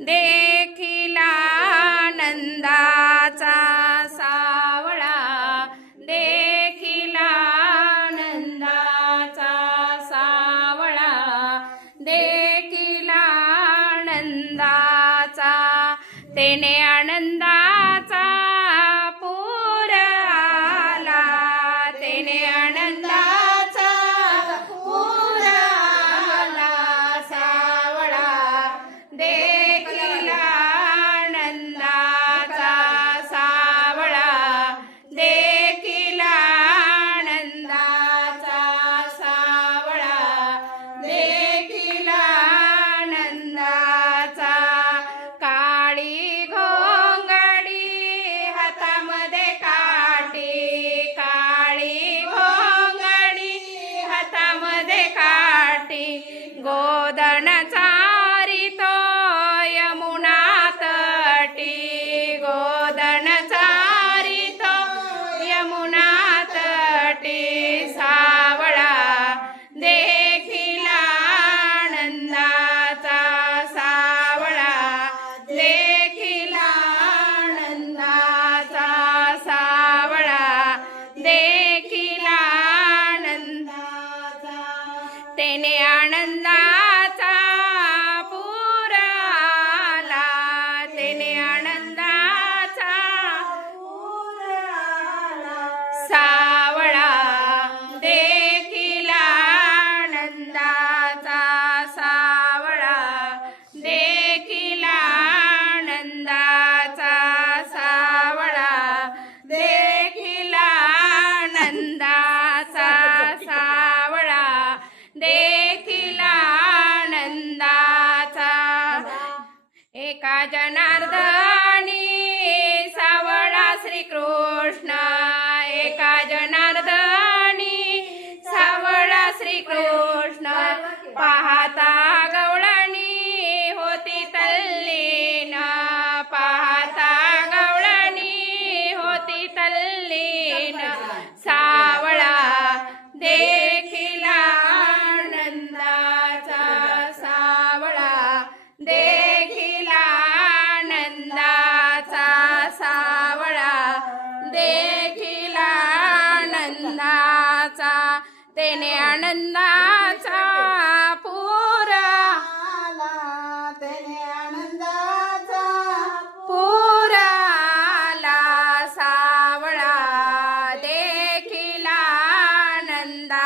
देखिला सावळा. देखिला आनंदाचा सावळा. देखिला आनंदाचा तेने आनंदाचा पूर तेने आनंदाचा पूर सावळा. दे தன तेने आनंदाचा पुरा तेने आनंदाचा पुराला सावळा देखील आनंदाचा